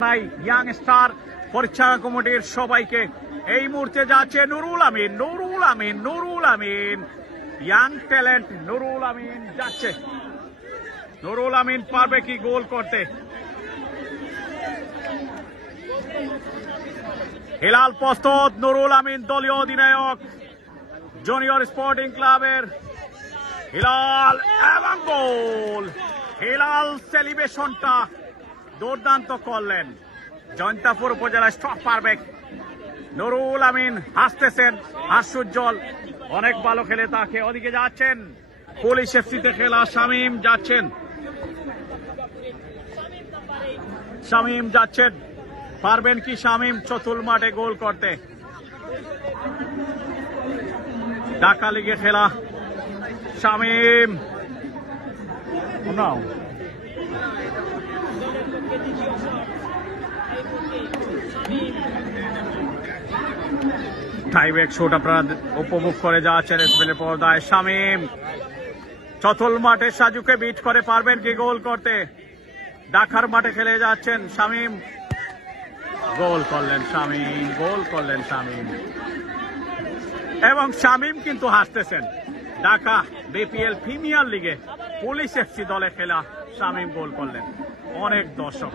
Young star পরিচালনা কমিটির সবাইকে এই মুহূর্তে যাচ্ছে নুরুল আমিন ইয়াং ট্যালেন্ট নুরুল আমিন যাচ্ছে। নুরুল আমিন পারবে কি গোল করতে? হিলাল প্রস্তুত, নুরুল আমিন দলীয় অধিনায়ক জুনিয়র স্পোর্টিং ক্লাবের। হিলাল এবং গোল। হিলাল সেলিব্রেশনটা দুর্দান্ত করলেন। জয়ন্তাপুর উপজেলা স্টপ পারবেক নুরুল আমিন হাসতেছেন, হাস্যোজ্জ্বল, অনেক ভালো খেলে তাকে। ওদিকে যাচ্ছেন পুলিশ এফসিতে খেলা শামীম যাচ্ছেন। পারবেন কি শামীম চতুল মাঠে গোল করতে? ঢাকা লিগে খেলা শামীম টাইব্রেক শুট আপনারা উপভোগ করে যাচ্ছেন স্পেনের পর্দায়। শামীম চতুল মাঠে সাজুকে বিট করে পারবেন কি গোল করতে? ঢাকার মাঠে খেলে যাচ্ছেন শামীম, গোল করলেন শামীম এবং শামীম কিন্তু হাসতেছেন। ঢাকা বিপিএল প্রিমিয়ার লিগে পুলিশ এফসি দলে খেলা শামীম গোল করলেন। অনেক দর্শক